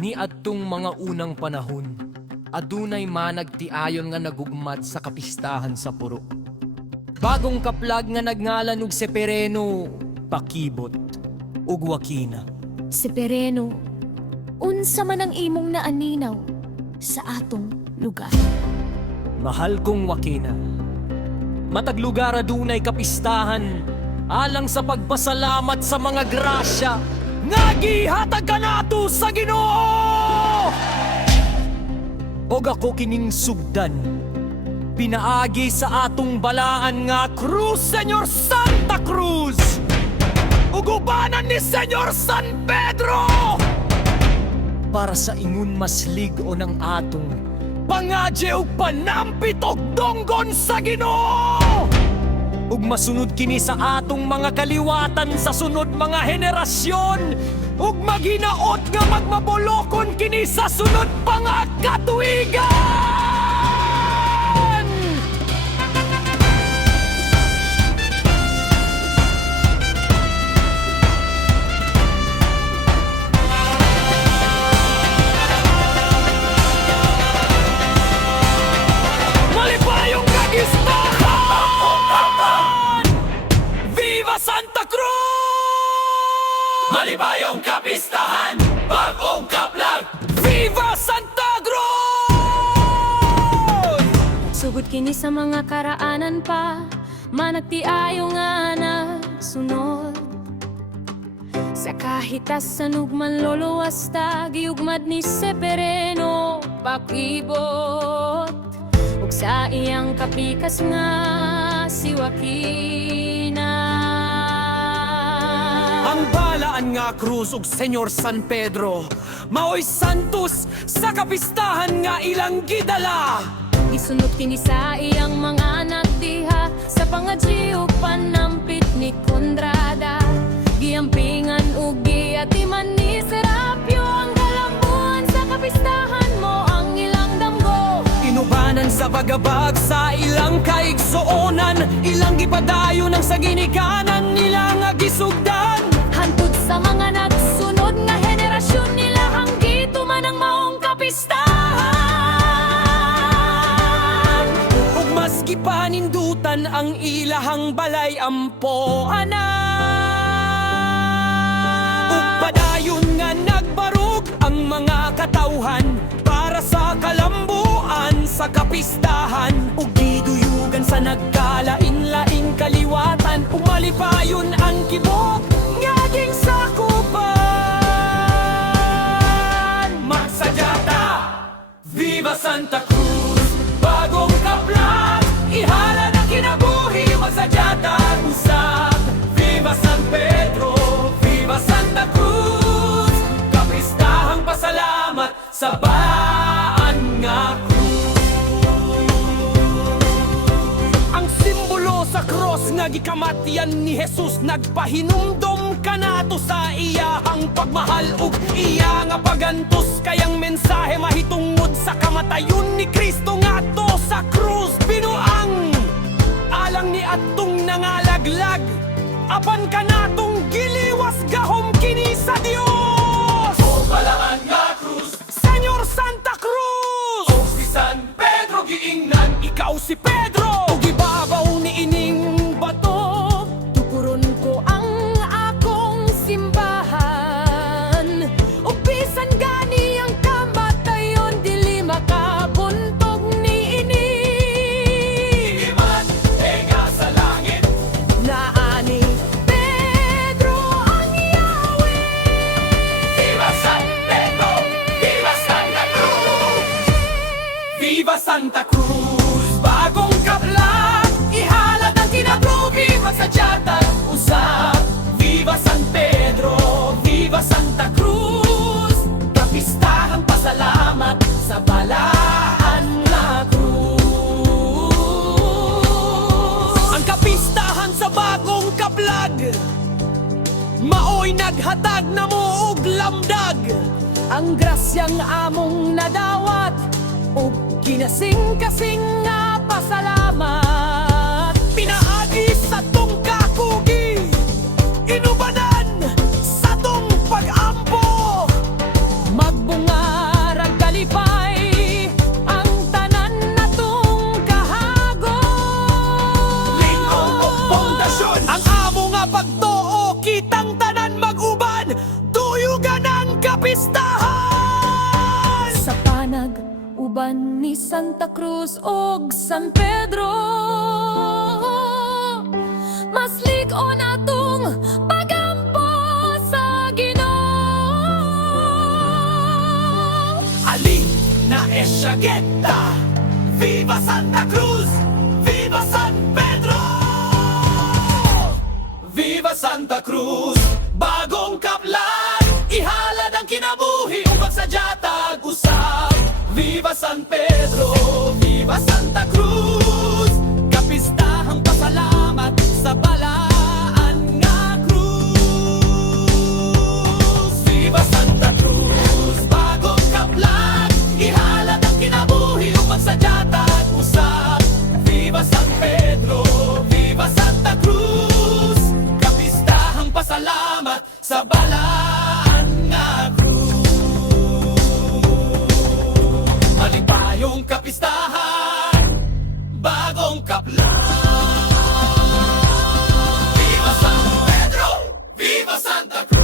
Ni adtong mga unang panahon, adunay managtiayon nga nagugmad sa kapistahan sa puro. Bagong kaplag nga nagngalan og Sepereno, Pakibot, ug Wakina. Sepereno, unsa man ang imong naaninaw sa atong lugar. Mahal kong Wakina, matag lugar adunay kapistahan alang sa pagpasalamat sa mga grasya nga gihatag kanato sa Ginoo. Og ako kining sugdan, pinaagi sa atong balaan nga Cruz, Senyor Santa Cruz, ugubanan ni Senyor San Pedro, para sa ingon maslig o ng atong pangadye ug panampit og donggon sa Ginoo. Ug masunod kini sa atong mga kaliwatan sa sunod mga henerasyon, ug maghinaot nga magmabulokon kini sa sunod pa nga katuigan. Malipayong kagistahan! Viva Santa Cruz! Malipayong kapistahan, bagong kaplag! Viva Santa Cruz! Sugod kini sa mga karaanan pa, managtiayo nga nagsunod. Sa kahitasan ug manluluwas ta, giugmad ni Sepereno, Pakibot, ug sa iyang kapikas nga si Wakina. Ang balaan nga Cruz ug Senyor San Pedro, maoy santos sa kapistahan nga ilang gidala. Isunod kini sa iyang mga anak diha, sa pangadji ug panampit ni Kondrada. Giampingan ug giatiman ni Serapio, ang kalambuan sa kapistahan mo ang ilang damgo. Inubanan sa bagabag sa ilang kaigsuonan, ilang gipadayon ang sa ginikanan nila nga gisugdan. Hantod sa mga nagsunod nga henerasyon nila, hanggito man ang maong kapistahan. Ug maski panindutan ang ilahang balay ampoanan, ug padayon nga nagbarug ang mga katawhan para sa kalambuan sa kapistahan, ug giduyugan sa nagkalain-laing kaliwatan, ug malipayon ang kibok ngaging sakupan. Magsadyata, Viva Santa Cruz, bagong kaplag, ihala ng kinabuhi. Magsadyata, usap, Viva San Pedro, Viva Santa Cruz, kapistahang pasalamat sa baan nga ang simbolo sa cross nga gikamatian ni Jesus, nagpahinumdom kanato sa iyahang pagmahal ug iya nga pagantos, kayang mensahe mahitungod sa kamatayon ni Kristo ngadto sa krus binuang. Alang ni atong nangalaglag, apan kanatong giliwas gahom kini sa Dios. O balaan nga krus, Senyor Santa Cruz, o si San Pedro giingnan, ikaw si Pedro, ug ibabaw ni ining bato, Tukuron ko ang akong simbahan, ug bisan gani ang kamatayon, dili makabuntog ni ini. iman tenga sa langit. Naani Pedro ang Yahweh. Viva San Pedro, Viva Santa Cruz, Viva Santa Cruz, bagong kaplag, ihalad ang kinabrugi, magsadyatan, usap, Viva San Pedro, Viva Santa Cruz, kapistahang pasalamat sa balaan nga krus. Ang kapistahan sa bagong kaplag, maoy naghatag na mo og lamdag, Ang grasyang among nadawat, ug kinasing-kasing nga pasalamat. pinaagi sa tong kakugi, inubanan sa tong pag-ampo. Magbunga kitang tanan mag-uban, tuyugan ang kapistahan! Sa panag, uban ni Santa Cruz og San Pedro, mas lig-on atong pagampo sa Ginoo. Aling na Esyageta, Viva Santa Cruz! Viva San Pedro! Viva Santa Cruz! Bagong kaplan, ihalad ang kinabuhi upang sa jatag usab. Viva San Pedro! Viva Santa Cruz! Kapistahang pasalamat sa balaan nga krus. Viva Santa Cruz! Bagong kaplan, ihalad ang kinabuhi upang sa jatag usab. Viva San Pedro! Viva Santa Cruz! Kapistahang pasalamat sa balaan nga krus. Malipayong kapistahan, bagong kaplan. Viva San Pedro! Viva Santa Cruz!